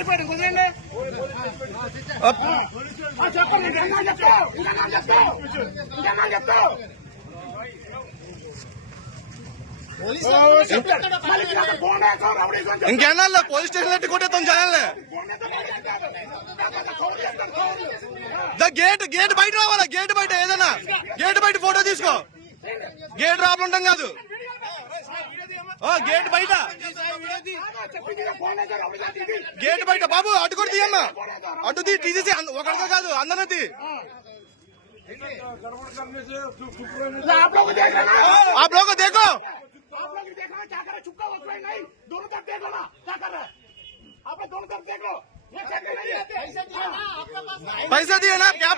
మారిపోయాడు కుదరండి చెప్పండి చెప్తావు ఇంకేనా పోలీస్ స్టేషన్ ఎట్టి కొట్టేస్తాం జనాల్ని గేట్ బయట రావాలా గేట్ బయట ఏదైనా గేట్ బయట ఫోటో తీసుకో గేట్ రాబడి ఉంటాం కాదు గేట్ బయట గేట్ బయట బాబు అటు కూడా తీయమ్మా అటు తీసేసి ఒకరితో కాదు అందరినీ आप लोग को देखो आप लोग देखना क्या कर रहे चुपका वक्त नहीं दोनों तरफ देख लो ना क्या कर रहे आप लोग दोनों तरफ देख लो पैसा दिए ना क्या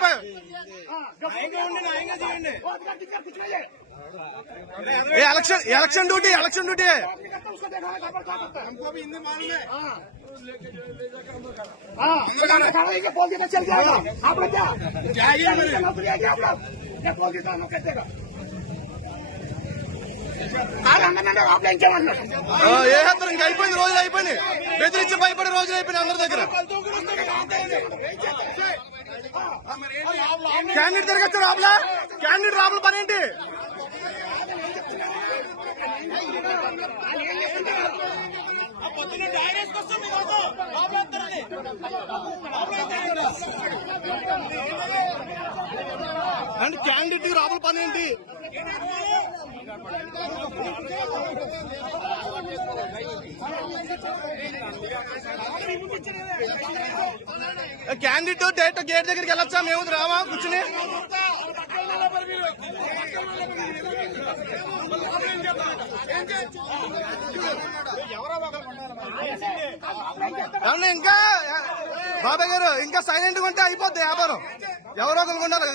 इलेक्शन ड्यूटी है उसको देखा हमको भी हिंदी मालूम है बोल देना चल जाएगा आप लोग क्या बोल देता हम कैसे ఇంకా అయిపోయింది రోజులు అయిపోయినాయి బెదిరించి భయపడే రోజులు అయిపోయినాయి అందరి దగ్గర క్యాండిడేట్ తిరగచ్చు రాబులా క్యాండిడేట్ రాబుల పని ఏంటి అండ్ క్యాండిడేట్ రాబుల పని ఏంటి క్యాండిడేట్ డైరెక్ట్ గేట్ దగ్గరికి వెళ్ళొచ్చా మేము రావా కూర్చుని ఏమన్నా ఇంకా బాబాయ్ గారు ఇంకా సైలెంట్ గా ఉంటే అయిపోద్ది వ్యాపారం ఎవరో ఒకరు ఉండాలి